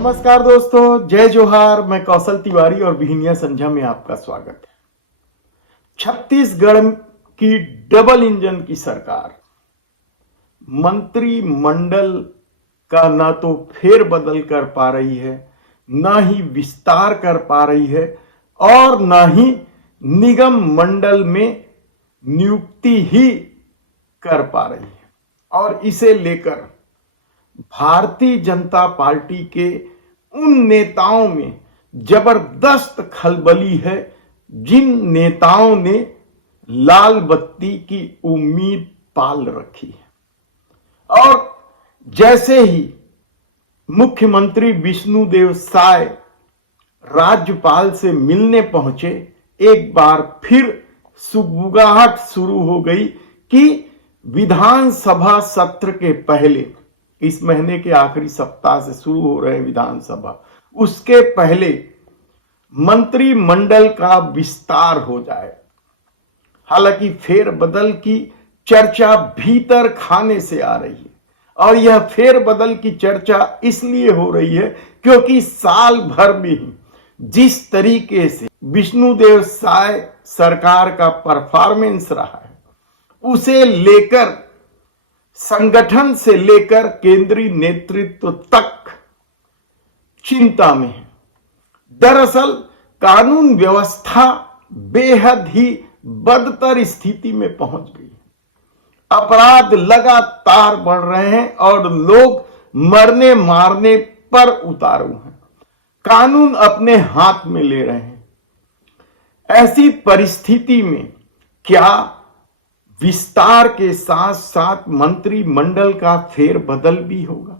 नमस्कार दोस्तों, जय जोहार। मैं कौशल तिवारी और बिहिनिया संझा में आपका स्वागत है। छत्तीसगढ़ की डबल इंजन की सरकार मंत्रिमंडल का ना तो फेरबदल कर पा रही है, ना ही विस्तार कर पा रही है और ना ही निगम मंडल में नियुक्ति ही कर पा रही है। और इसे लेकर भारतीय जनता पार्टी के उन नेताओं में जबरदस्त खलबली है जिन नेताओं ने लाल बत्ती की उम्मीद पाल रखी है। और जैसे ही मुख्यमंत्री विष्णुदेव साय राज्यपाल से मिलने पहुंचे, एक बार फिर सुगबुगाहट शुरू हो गई कि विधानसभा सत्र के पहले, इस महीने के आखिरी सप्ताह से शुरू हो रहे विधानसभा, उसके पहले मंत्रिमंडल का विस्तार हो जाए। हालांकि फेरबदल की चर्चा भीतर खाने से आ रही है और यह फेरबदल की चर्चा इसलिए हो रही है क्योंकि साल भर में ही जिस तरीके से विष्णुदेव साय सरकार का परफॉर्मेंस रहा है, उसे लेकर संगठन से लेकर केंद्रीय नेतृत्व तक चिंता में है। दरअसल कानून व्यवस्था बेहद ही बदतर स्थिति में पहुंच गई है। अपराध लगातार बढ़ रहे हैं और लोग मरने मारने पर उतारू हैं, कानून अपने हाथ में ले रहे हैं। ऐसी परिस्थिति में क्या विस्तार के साथ साथ मंत्रिमंडल का फेरबदल भी होगा?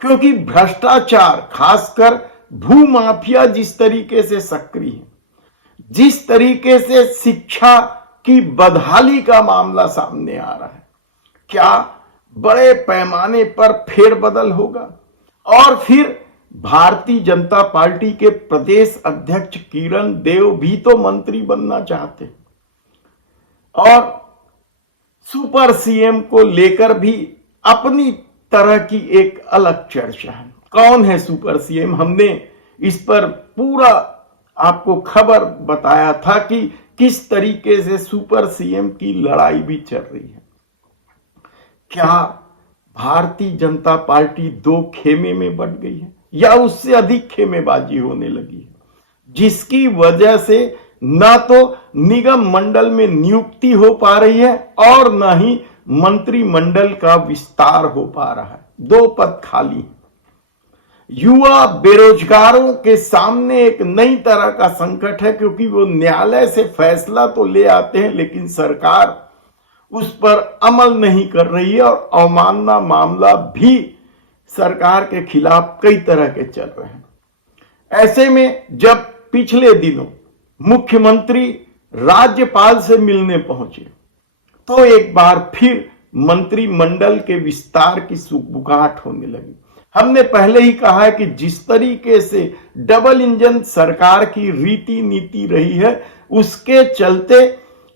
क्योंकि भ्रष्टाचार, खासकर भूमाफिया जिस तरीके से सक्रिय है, जिस तरीके से शिक्षा की बदहाली का मामला सामने आ रहा है, क्या बड़े पैमाने पर फेरबदल होगा? और फिर भारतीय जनता पार्टी के प्रदेश अध्यक्ष किरण देव भी तो मंत्री बनना चाहते हैं और सुपर सीएम को लेकर भी अपनी तरह की एक अलग चर्चा है। कौन है सुपर सीएम? हमने इस पर पूरा आपको खबर बताया था कि किस तरीके से सुपर सीएम की लड़ाई भी चल रही है। क्या भारतीय जनता पार्टी दो खेमे में बंट गई है या उससे अधिक खेमेबाजी होने लगी है, जिसकी वजह से ना तो निगम मंडल में नियुक्ति हो पा रही है और ना ही मंत्रिमंडल का विस्तार हो पा रहा है। दो पद खाली हैं। युवा बेरोजगारों के सामने एक नई तरह का संकट है क्योंकि वो न्यायालय से फैसला तो ले आते हैं लेकिन सरकार उस पर अमल नहीं कर रही है और अवमानना मामला भी सरकार के खिलाफ कई तरह के चल रहे हैं। ऐसे में जब पिछले दिनों मुख्यमंत्री राज्यपाल से मिलने पहुंचे तो एक बार फिर मंत्रिमंडल के विस्तार की सुगबुगाहट होने लगी। हमने पहले ही कहा है कि जिस तरीके से डबल इंजन सरकार की रीति नीति रही है, उसके चलते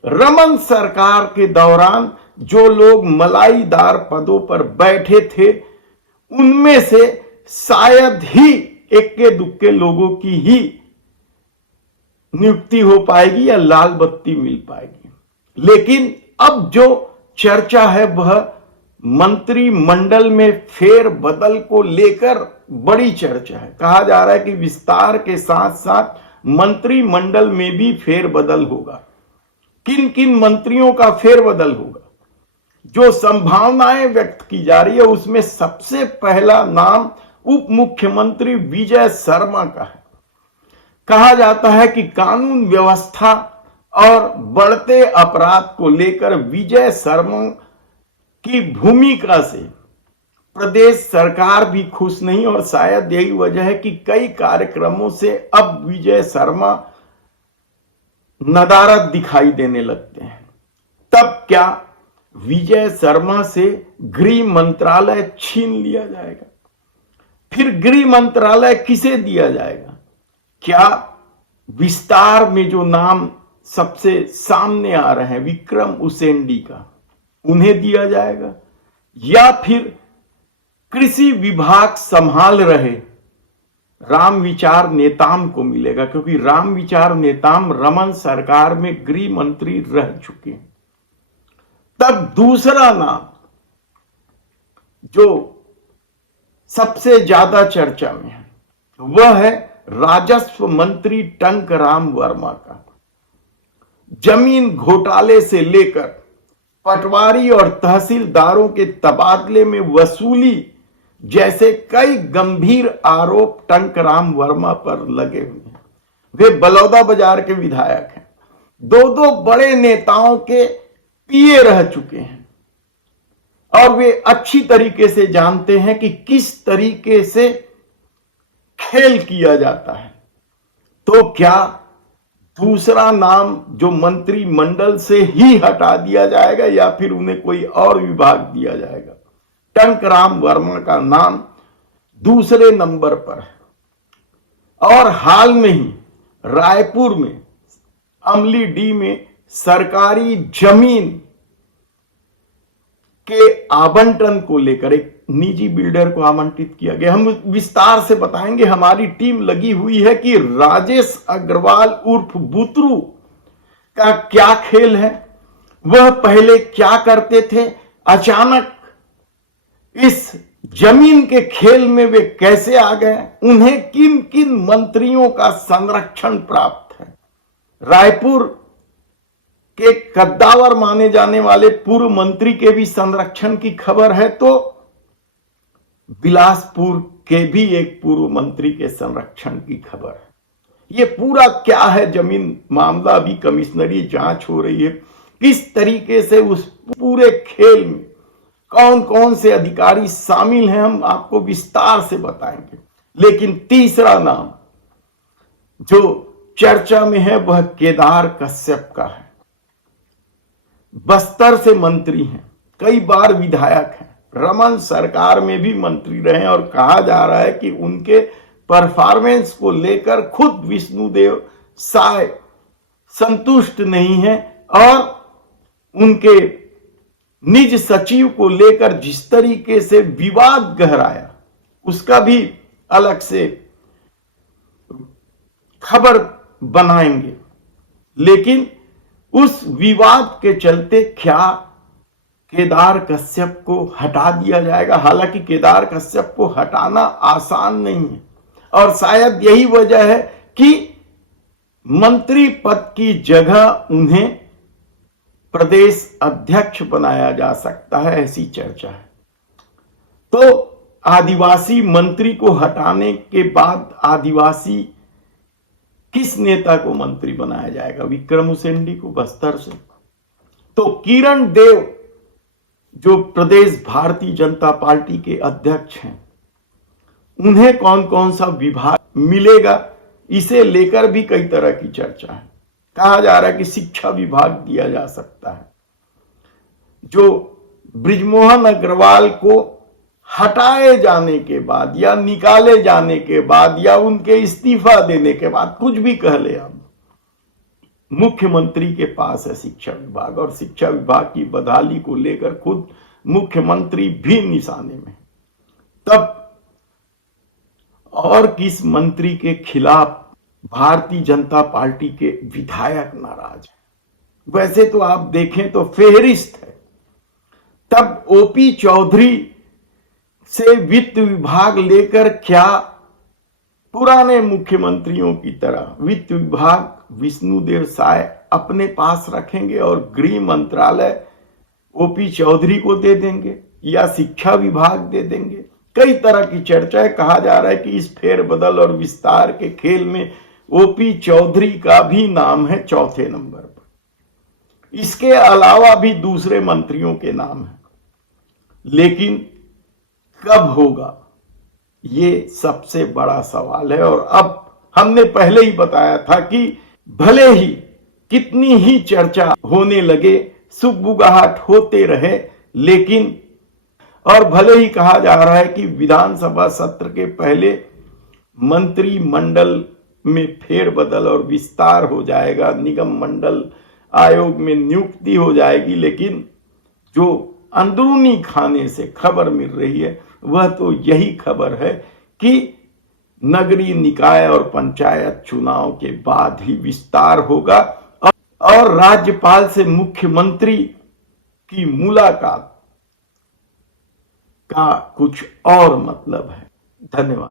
रमन सरकार के दौरान जो लोग मलाईदार पदों पर बैठे थे, उनमें से शायद ही इक्के दुक्के लोगों की ही नियुक्ति हो पाएगी या लाल बत्ती मिल पाएगी। लेकिन अब जो चर्चा है वह मंत्रिमंडल में फेरबदल को लेकर बड़ी चर्चा है। कहा जा रहा है कि विस्तार के साथ साथ मंत्रिमंडल में भी फेरबदल होगा। किन किन मंत्रियों का फेरबदल होगा, जो संभावनाएं व्यक्त की जा रही है, उसमें सबसे पहला नाम उप मुख्यमंत्री विजय शर्मा का है। कहा जाता है कि कानून व्यवस्था और बढ़ते अपराध को लेकर विजय शर्मा की भूमिका से प्रदेश सरकार भी खुश नहीं और शायद यही वजह है कि कई कार्यक्रमों से अब विजय शर्मा नदारद दिखाई देने लगते हैं। तब क्या विजय शर्मा से गृह मंत्रालय छीन लिया जाएगा? फिर गृह मंत्रालय किसे दिया जाएगा? क्या विस्तार में जो नाम सबसे सामने आ रहे हैं विक्रम उसेंडी का, उन्हें दिया जाएगा? या फिर कृषि विभाग संभाल रहे राम विचार नेताम को मिलेगा, क्योंकि राम विचार नेताम रमन सरकार में गृह मंत्री रह चुके हैं। तब दूसरा नाम जो सबसे ज्यादा चर्चा में है वह है राजस्व मंत्री टंकराम वर्मा का। जमीन घोटाले से लेकर पटवारी और तहसीलदारों के तबादले में वसूली जैसे कई गंभीर आरोप टंकराम वर्मा पर लगे हुए हैं। वे बलौदा बाजार के विधायक हैं, दो बड़े नेताओं के पीए रह चुके हैं और वे अच्छी तरीके से जानते हैं कि किस तरीके से खेल किया जाता है। तो क्या दूसरा नाम जो मंत्रिमंडल से ही हटा दिया जाएगा या फिर उन्हें कोई और विभाग दिया जाएगा? टंकराम वर्मा का नाम दूसरे नंबर पर है। और हाल में ही रायपुर में अमली डी में सरकारी जमीन के आवंटन को लेकर एक निजी बिल्डर को आमंत्रित किया गया। हम विस्तार से बताएंगे। हमारी टीम लगी हुई है कि राजेश अग्रवाल उर्फ बुतरू का क्या खेल है, वह पहले क्या करते थे, अचानक इस जमीन के खेल में वे कैसे आ गए, उन्हें किन किन मंत्रियों का संरक्षण प्राप्त है। रायपुर के कद्दावर माने जाने वाले पूर्व मंत्री के भी संरक्षण की खबर है, तो बिलासपुर के भी एक पूर्व मंत्री के संरक्षण की खबर है। ये पूरा क्या है जमीन मामला, अभी कमिश्नरी जांच हो रही है। किस तरीके से उस पूरे खेल में कौन कौन से अधिकारी शामिल हैं, हम आपको विस्तार से बताएंगे। लेकिन तीसरा नाम जो चर्चा में है वह केदार कश्यप का है। बस्तर से मंत्री हैं, कई बार विधायक हैं, रमन सरकार में भी मंत्री रहे और कहा जा रहा है कि उनके परफॉर्मेंस को लेकर खुद विष्णुदेव साय संतुष्ट नहीं है और उनके निज सचिव को लेकर जिस तरीके से विवाद गहराया उसका भी अलग से खबर बनाएंगे। लेकिन उस विवाद के चलते क्या केदार कश्यप को हटा दिया जाएगा? हालांकि केदार कश्यप को हटाना आसान नहीं है और शायद यही वजह है कि मंत्री पद की जगह उन्हें प्रदेश अध्यक्ष बनाया जा सकता है, ऐसी चर्चा है। तो आदिवासी मंत्री को हटाने के बाद आदिवासी किस नेता को मंत्री बनाया जाएगा? विक्रम उसेंडी को बस्तर से। तो किरण देव जो प्रदेश भारतीय जनता पार्टी के अध्यक्ष हैं, उन्हें कौन कौन सा विभाग मिलेगा, इसे लेकर भी कई तरह की चर्चा है। कहा जा रहा है कि शिक्षा विभाग दिया जा सकता है। जो बृजमोहन अग्रवाल को हटाए जाने के बाद या निकाले जाने के बाद या उनके इस्तीफा देने के बाद, कुछ भी कह ले आप, मुख्यमंत्री के पास है शिक्षा विभाग और शिक्षा विभाग की बदहाली को लेकर खुद मुख्यमंत्री भी निशाने में। तब और किस मंत्री के खिलाफ भारतीय जनता पार्टी के विधायक नाराज हैं? वैसे तो आप देखें तो फेहरिस्त है। तब ओपी चौधरी से वित्त विभाग लेकर क्या पुराने मुख्यमंत्रियों की तरह वित्त विभाग विष्णुदेव साय अपने पास रखेंगे और गृह मंत्रालय ओपी चौधरी को दे देंगे या शिक्षा विभाग दे देंगे? कई तरह की चर्चा है। कहा जा रहा है कि इस फेरबदल और विस्तार के खेल में ओपी चौधरी का भी नाम है चौथे नंबर पर। इसके अलावा भी दूसरे मंत्रियों के नाम हैं, लेकिन कब होगा ये सबसे बड़ा सवाल है। और अब हमने पहले ही बताया था कि भले ही कितनी ही चर्चा होने लगे, सुगबुगाहट होते रहे, लेकिन और भले ही कहा जा रहा है कि विधानसभा सत्र के पहले मंत्रिमंडल में फेरबदल और विस्तार हो जाएगा, निगम मंडल आयोग में नियुक्ति हो जाएगी, लेकिन जो अंदरूनी खाने से खबर मिल रही है वह तो यही खबर है कि नगरीय निकाय और पंचायत चुनाव के बाद ही विस्तार होगा और राज्यपाल से मुख्यमंत्री की मुलाकात का कुछ और मतलब है। धन्यवाद।